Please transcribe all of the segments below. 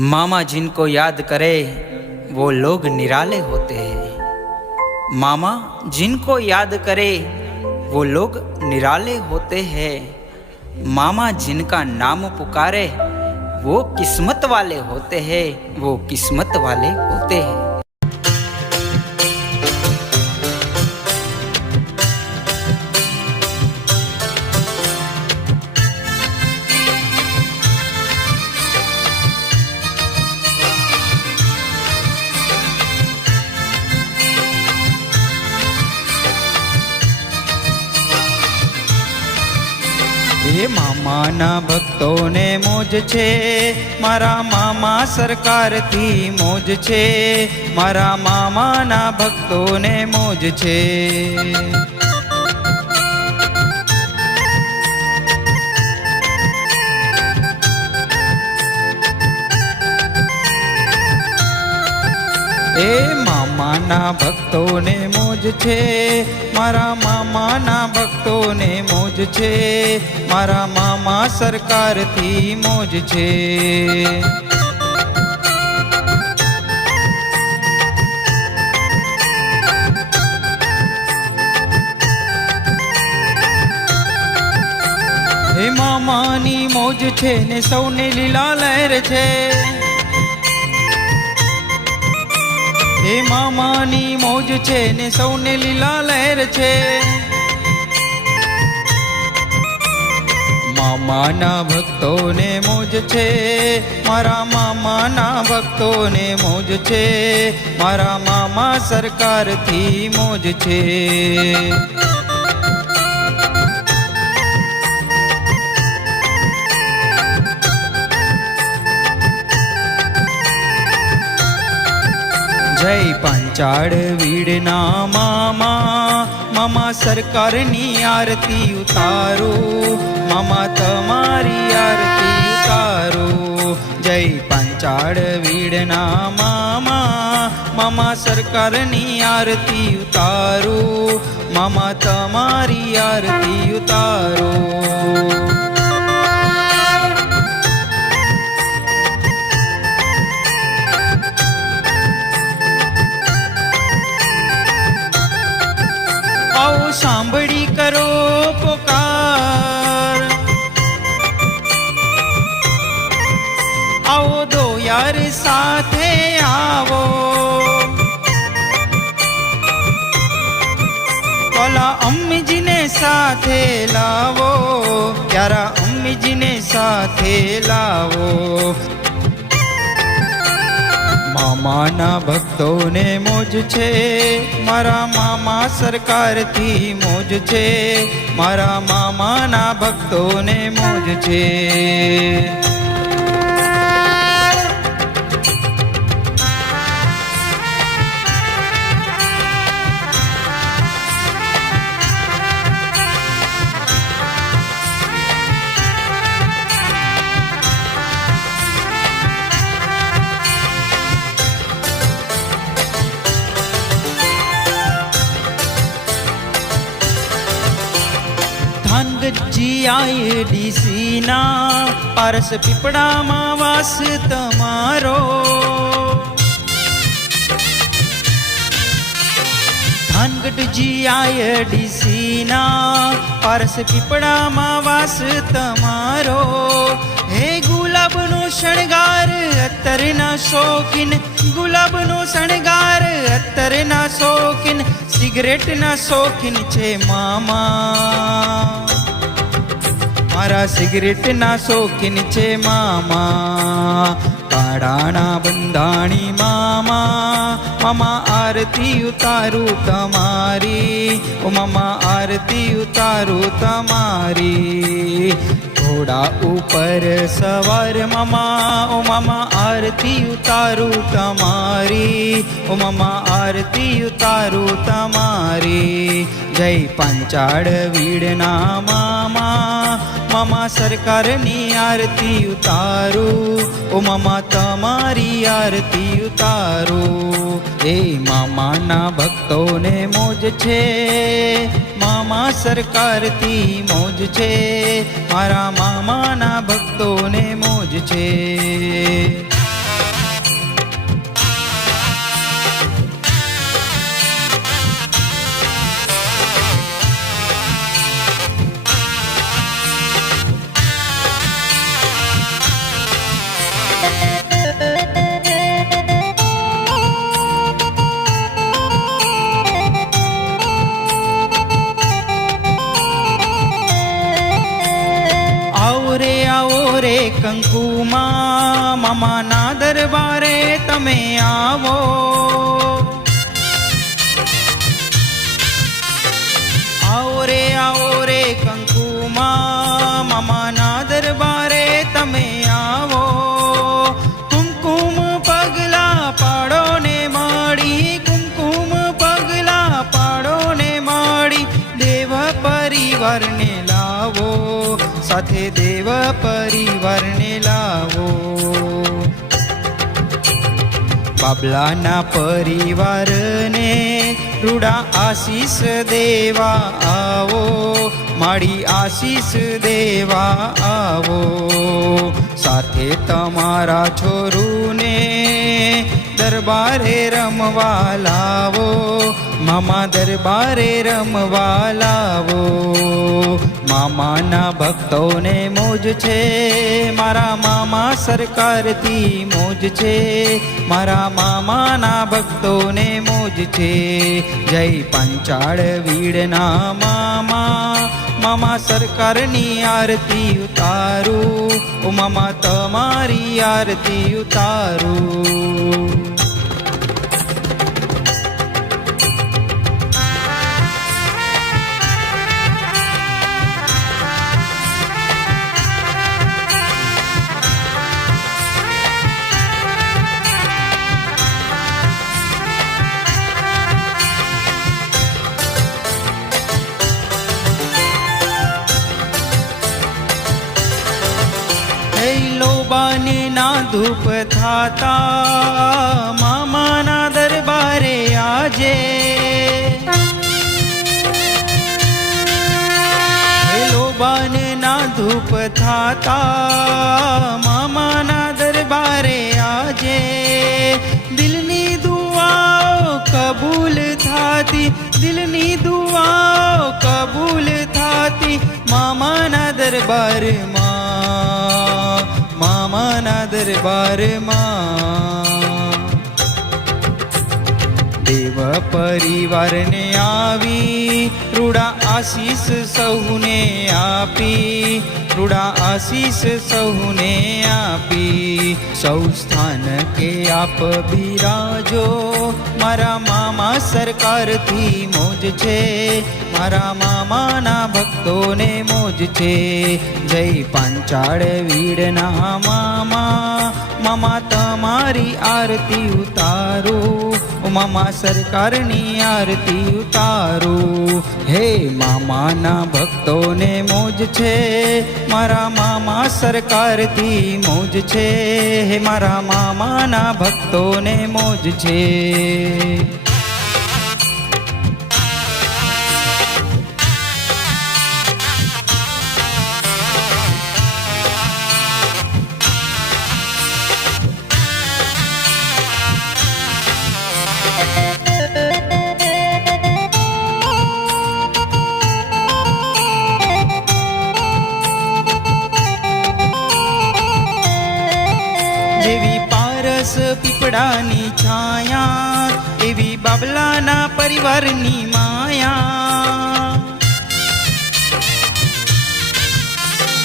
मामा जिनको याद करे वो लोग निराले होते हैं। मामा जिनको याद करे वो लोग निराले होते हैं। मामा जिनका नाम पुकारे वो किस्मत वाले होते हैं, वो किस्मत वाले होते हैं। हे मामाना भक्तोने मोज छे, मारा मामा सरकार थी मोज छे। मारा मामाना भक्तोने मोज छे। ए मामाना भक्तोने मोज छे, मारा मामाना भक्तोने मोज छे। मारा मामा सरकार थी मोज छे। हे मामानी मोज छे ने सौने लीला लहर छे। हे मामानी मोज छे ने सौने लीला लहर छे। मामाना भक्तोने मोज छे, मारा मामाना भक्तोने मोज छे। मारा मामा सरकार थी मोज छे। जय पंचाड़ वीड़ना मामा, मामा सरकारनी आरती उतारो। मामा तमारी आरती उतारो। जय पंचाड़ वीड़ना मामा, मामा सरकारनी आरती उतारो। मामा तमारी आरती उतारो। आओ सांभड़ी करो पुकार, आओ दो यार साथे आवो। कोला अम्मी जी ने साथे लावो, यारा अम्मी जी ने साथे लावो। मामाना भक्तोने मोज छे, मारा मामा सरकार थी मोज छे। मारा मामाना भक्तोने मोज छे। जी आए डीसी ना पारस पीपड़ा मां वास तमारो। धानगढ़ जी आए डीसी ना पारस पीपड़ा मां वास तमारो। हे गुलाब नो शणगार अत्तर ना शौकीन, गुलाब नो शणगार अत्तर ना शौकीन। सिगरेट ना शौकीन छे मामा, मारा सिगरेट ना शौकीन छे मामा। काढ़ाना बंधाणी मामा, मामा आरती उतारू तमारी। ओ मामा आरती उतारू तमारी। घोड़ा ऊपर सवार मामा, ओ मामा आरती उतारू तमारी। ओ मामा आरती उतारू तमारी। जय पंचाड़ वीड़ना मामा, मामा सरकारनी आरती उतारू। ओ मामा तमारी आरती उतारू। ए मामाना भक्तोने मोज छे, मामा सरकार थी मोज छे। मारा मामाना भक्तोने मोज छे। આવો રે કંકુમાં મામાના દરબારે તમે આવો. આવો રે કંકુમાં મામાના દરબારે તમે આવો. કુમકુમ પગલા પાડો ને માડી, કુમકુમ પગલા પાડો ને માડી, દેવ પરિવારને લાવો, સાથે દેવ પરિવારને લાવો. બાબલાના પરિવારને રૂડા આશીષ દેવા આવો, માડી આશીષ દેવા આવો. સાથે તમારા છોરુને દરબારે રમવા લાવો, મામા દરબારે રમવા લાવો. મામાના ભક્તોને મોજ છે, મારા મામા સરકારથી મોજ છે, મારા મામાના ભક્તોને મોજ છે. જય પાંચાળ વીડના મામા, મામા સરકારની આરતી ઉતારું, ઓ મામા તમારી આરતી ઉતારું. લોબાને ના ધૂપ થાતા મામાના દરબારે આજે. લોબાને ના ધૂપ થાતા મામાના દરબારે આજે. દિલની દુઆઓ કબૂલ થાતી, દિલની દુઆઓ કબૂલ થાતી મામાના દરબારમાં, મામાના દરબારમાં. દેવ પરિવારને આવી રૂડા આશીષ સૌને આપી, રૂડા આશીષ સૌને આપી. સૌ સ્થાન કે આપ બિરાજો, મારા મામા સરકારથી મોજ છે, મારા મામાના ભક્તોને મોજ છે. જય પાંચાળ વીડના મામા, મામા તમારી આરતી ઉતારું, મામા સરકારની આરતી ઉતારું. હે મામાના ભક્તોને મોજ છે, મારા મામા સરકારથી મોજ છે, હે મારા મામાના ભક્તોને મોજ છે. જેવી પારસ પીપળાની છાયા, એવી બાબલાના પરિવારની માયા.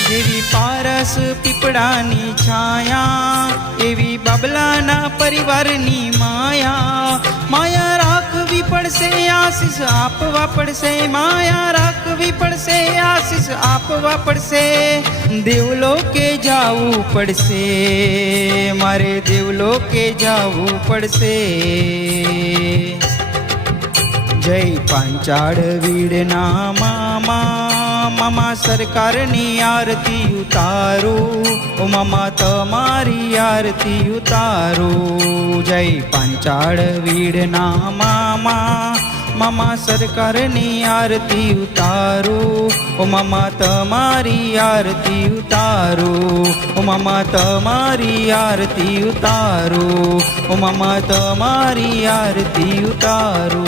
જેવી પારસ પીપળાની છાયા, એવી બાબલાના પરિવારની માયા. માયા રાખવી પડશે, આશીષ આપવા પડશે, માયા રાખવી પડશે, આશીષ આપવા પડશે. દેવલોકે જાવું પડશે, મારે દેવલોકે જાવું પડશે. જય પાંચાળ વીડના મામા, મામા સરકારની આરતી ઉતારું, ઓ મામા તમારી આરતી ઉતારું. જય પાંચાળ વીડના મામા, મામા સરકારની આરતી ઉતારું, ઓ મામા તમારી આરતી ઉતારું, ઓ મામા તમારી આરતી ઉતારું, ઓ મામા તમારી આરતી ઉતારું.